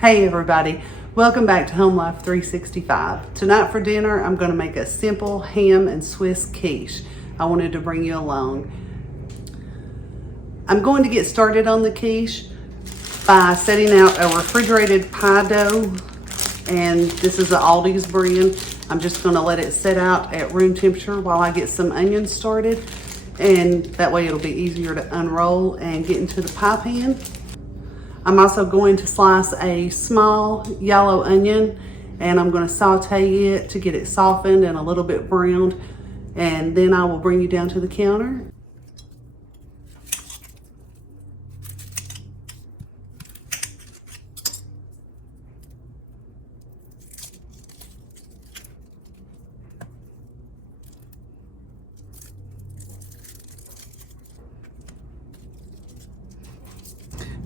Hey everybody, welcome back to Home Life 365. Tonight for dinner, I'm going to make a simple ham and Swiss quiche. I wanted to bring you along. I'm going to get started on the quiche by setting out a refrigerated pie dough, and this is the Aldi's brand. I'm just going to let it set out at room temperature while I get some onions started, and that way it'll be easier to unroll and get into the pie pan. I'm also going to slice a small yellow onion, and I'm going to saute it to get it softened and a little bit browned, and then I will bring you down to the counter.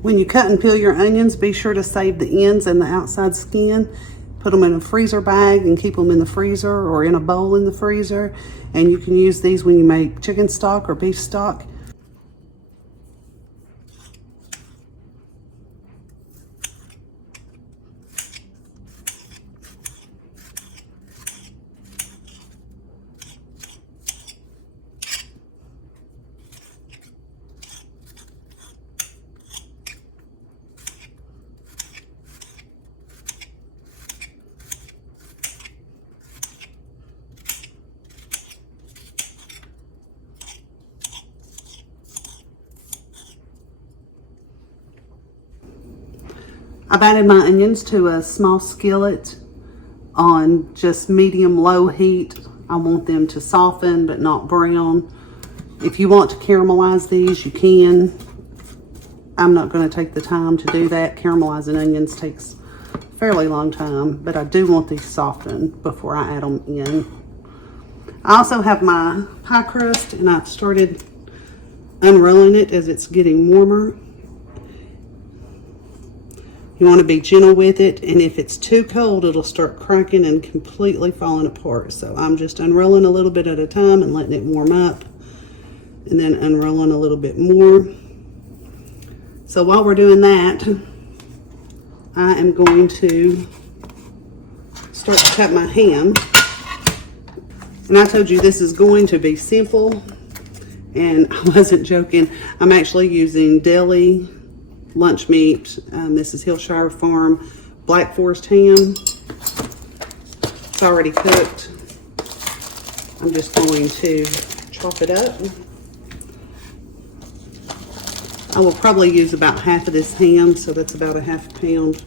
When you cut and peel your onions, be sure to save the ends and the outside skin. Put them in a freezer bag and keep them in the freezer or in a bowl in the freezer. And you can use these when you make chicken stock or beef stock. I've added my onions to a small skillet on just medium-low heat. I want them to soften but not brown. If you want to caramelize these, you can. I'm not going to take the time to do that. Caramelizing onions takes a fairly long time, but I do want these softened before I add them in. I also have my pie crust, and I've started unrolling it as it's getting warmer. You want to be gentle with it, and if it's too cold, it'll start cracking and completely falling apart. So I'm just unrolling a little bit at a time and letting it warm up, and then unrolling a little bit more. So while we're doing that, I am going to start to cut my ham. And I told you this is going to be simple, and I wasn't joking. I'm actually using deli lunch meat. This is Hillshire Farm Black Forest ham. It's already cooked. I'm just going to chop it up. I will probably use about half of this ham, so that's about a half pound.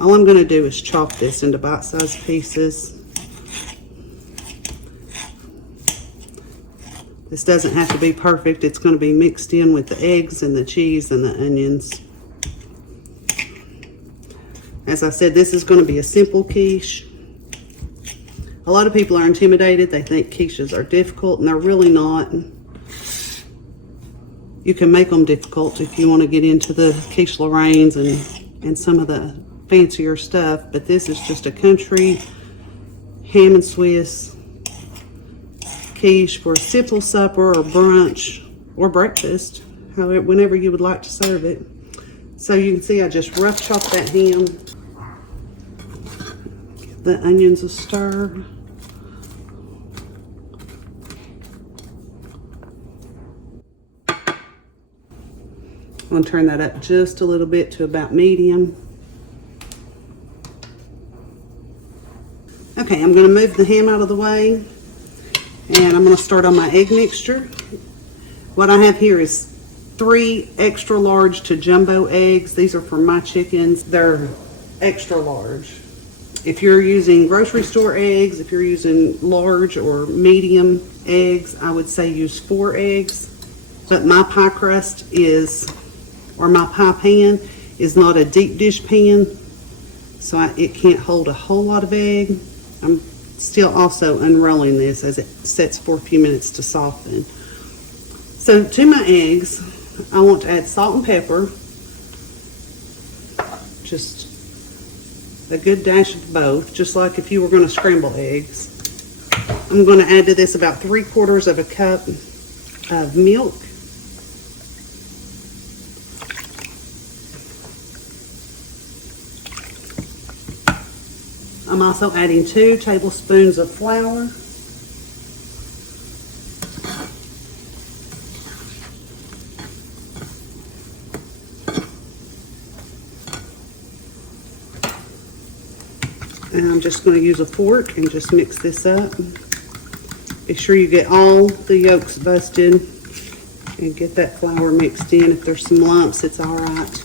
All I'm going to do is chop this into bite-sized pieces. This doesn't have to be perfect. It's going to be mixed in with the eggs and the cheese and the onions. As I said, this is going to be a simple quiche. A lot of people are intimidated. They think quiches are difficult, and they're really not. You can make them difficult if you want to get into the quiche Lorraines and some of the fancier stuff, but this is just a country ham and Swiss quiche for a simple supper or brunch or breakfast, however, whenever you would like to serve it. So you can see I just rough chopped that ham. Give the onions a stir. I'm going to turn that up just a little bit to about medium. Okay, I'm going to move the ham out of the way. And I'm going to start on my egg mixture. What I have here is 3 extra large to jumbo eggs. These are for my chickens. They're extra large. If you're using grocery store eggs, if you're using large or medium eggs, I would say use 4 eggs. But my pie crust is, or my pie pan is not a deep dish pan, so it can't hold a whole lot of egg. I'm still also unrolling this as it sets for a few minutes to soften. So to my eggs, I want to add salt and pepper, just a good dash of both, just like if you were going to scramble eggs. I'm going to add to this about 3/4 of a cup of milk. I'm also adding 2 tablespoons of flour. And I'm just going to use a fork and just mix this up. Be sure you get all the yolks busted and get that flour mixed in. If there's some lumps, it's all right.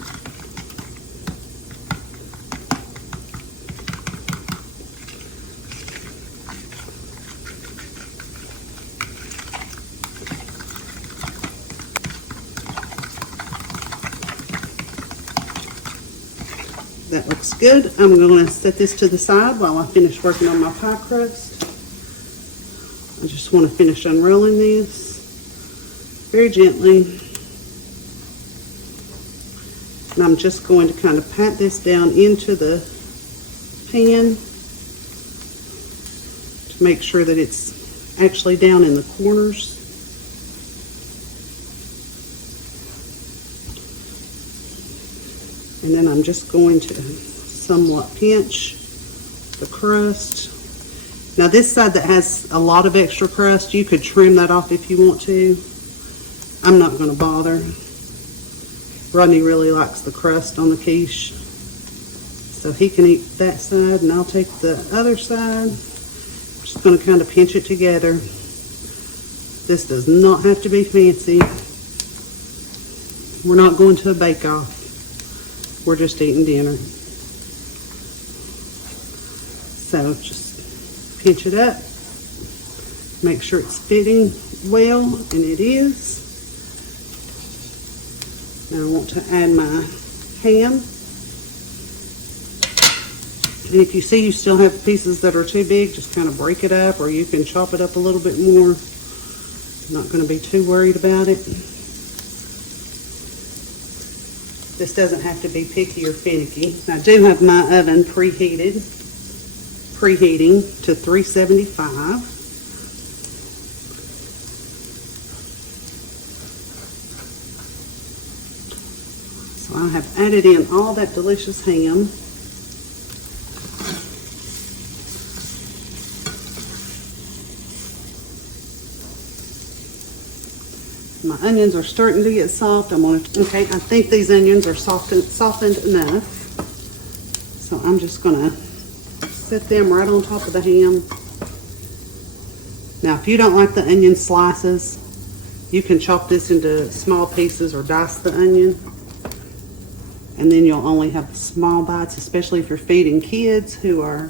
That looks good. I'm going to set this to the side while I finish working on my pie crust. I just want to finish unrolling this very gently. And I'm just going to kind of pat this down into the pan to make sure that it's actually down in the corners. And then I'm just going to somewhat pinch the crust. Now this side that has a lot of extra crust, you could trim that off if you want to. I'm not going to bother. Rodney really likes the crust on the quiche, so he can eat that side and I'll take the other side. Just going to kind of pinch it together. This does not have to be fancy. We're not going to a bake-off. We're just eating dinner. So just pinch it up. Make sure it's fitting well, and it is. Now I want to add my ham. And if you see you still have pieces that are too big, just kind of break it up, or you can chop it up a little bit more. I'm not going to be too worried about it. This doesn't have to be picky or finicky. I do have my oven preheating to 375. So I have added in all that delicious ham. My onions are starting to get soft. Okay, I think these onions are softened enough. So I'm just gonna set them right on top of the ham. Now, if you don't like the onion slices, you can chop this into small pieces or dice the onion. And then you'll only have small bites, especially if you're feeding kids who are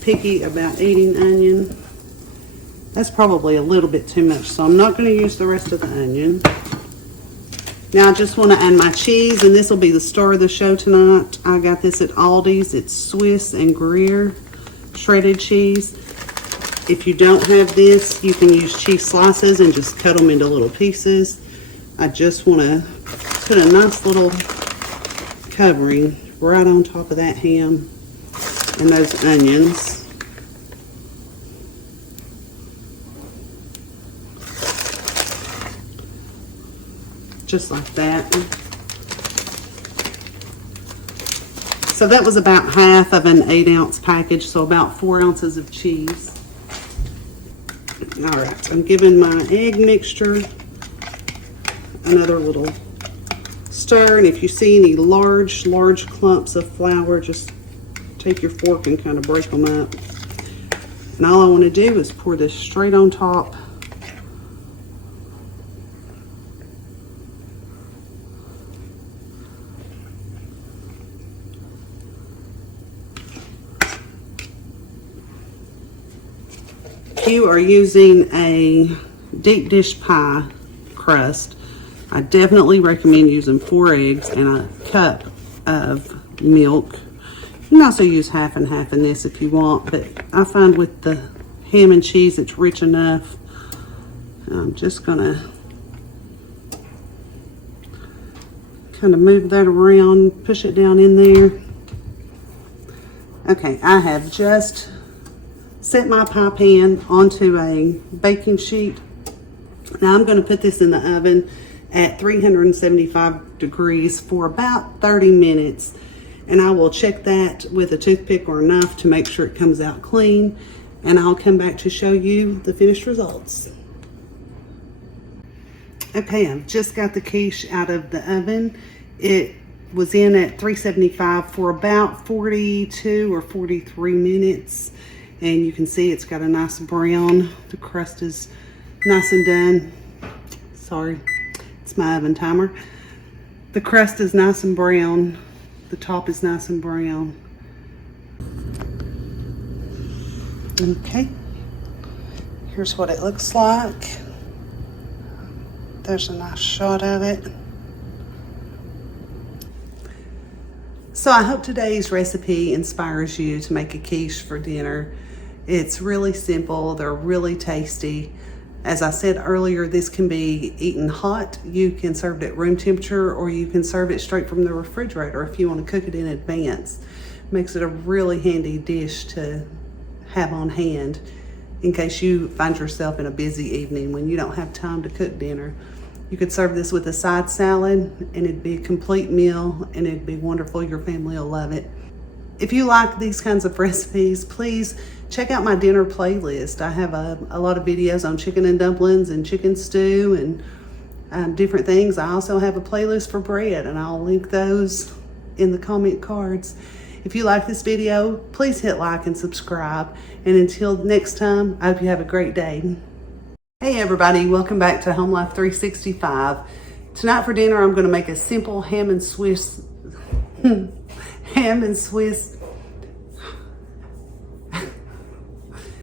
picky about eating onion. That's probably a little bit too much, so I'm not going to use the rest of the onion. Now I just want to add my cheese, and this will be the star of the show tonight. I got this at Aldi's. It's Swiss and Gruyere shredded cheese. If you don't have this, you can use cheese slices and just cut them into little pieces. I just want to put a nice little covering right on top of that ham and those onions. Just like that. So that was about half of an 8-ounce package, so about 4 ounces of cheese. All right, I'm giving my egg mixture another little stir, and if you see any large clumps of flour, just take your fork and kind of break them up. And all I want to do is pour this straight on top. If you are using a deep dish pie crust, I definitely recommend using 4 eggs and a cup of milk. You can also use half and half in this if you want, but I find with the ham and cheese it's rich enough. I'm just gonna kind of move that around, push it down in there. Okay, I have just set my pie pan onto a baking sheet. Now I'm going to put this in the oven at 375 degrees for about 30 minutes. and I will check that with a toothpick or a knife to make sure it comes out clean, and I'll come back to show you the finished results. Okay, I've just got the quiche out of the oven. It was in at 375 for about 42 or 43 minutes. And you can see it's got a nice brown. The crust is nice and done. Sorry, it's my oven timer. The crust is nice and brown. The top is nice and brown. Okay, here's what it looks like. There's a nice shot of it. So I hope today's recipe inspires you to make a quiche for dinner. It's really simple, they're really tasty. As I said earlier, this can be eaten hot. You can serve it at room temperature, or you can serve it straight from the refrigerator if you want to cook it in advance. Makes it a really handy dish to have on hand in case you find yourself in a busy evening when you don't have time to cook dinner. You could serve this with a side salad and it'd be a complete meal, and it'd be wonderful. Your family will love it. If you like these kinds of recipes, please check out my dinner playlist. I have a lot of videos on chicken and dumplings and chicken stew and different things. I also have a playlist for bread, and I'll link those in the comment cards. If you like this video, please hit like and subscribe. And until next time, I hope you have a great day. Hey everybody, welcome back to Home Life 365. Tonight for dinner, I'm gonna make a simple ham and Swiss